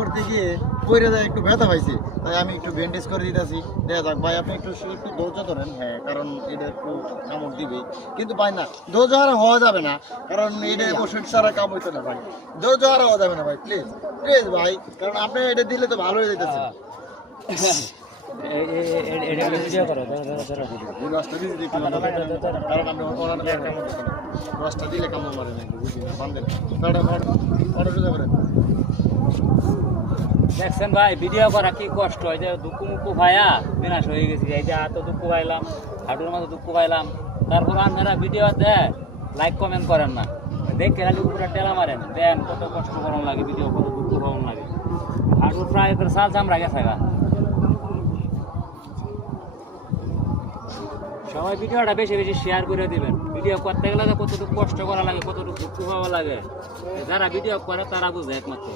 করতে গিয়ে পড়ে যায় একটু ব্যথা পাইছে, তাই আমি একটু ব্যান্ডেজ করে দিতেছি। দেখা যাক ভাই, আপনি একটু ধৈর্য ধরেন। হ্যাঁ, কারণ এটা একটু কামড় দিবে, কিন্তু ভাই না, ধৈর্য হারা হওয়া যাবে না, কারণ এটা ওষুধ ছাড়া কাম হইতো না ভাই। ধৈর্য হারা হওয়া যাবে না ভাই, প্লিজ প্লিজ ভাই, কারণ আপনি এটা দিলে তো ভালো হয়ে যেতেছে। ভিডিও করো রসটা দিলে দেখতে ভালো লাগে, কারণ আপনি অর্ডার দিয়ে কামড় দিতে না, রসটা দিলে কামড় মারে না, বুঝি না বান্ধেন অর্ডার দিতে পারেন। দেখছেন ভাই, ভিডিও করা কি কষ্ট হয়, যে দুঃখ মুখ ভাইয়া বিনাশ হয়ে গেছি। এই যে এত দুঃখ পাইলাম, হাঁটুর মাঝে দুঃখ পাইলাম, তারপর আপনারা ভিডিও দেয় লাইক কমেন্ট করেন না, দেখে খালি উপরে টেলা মারেন। দেন কত কষ্ট করার লাগে, ভিডিও কত দুঃখ পাওয়ার লাগে, হাঁটুর প্রায় সাল চামড়া গেছে গা। সবাই ভিডিওটা বেশি বেশি শেয়ার করে দিবেন। ভিডিও করতে গেলে তো কতটুকু কষ্ট করা লাগে, কতটুকু দুঃখ পাওয়া লাগে, যারা ভিডিও করে তারা বুঝে একমাত্র।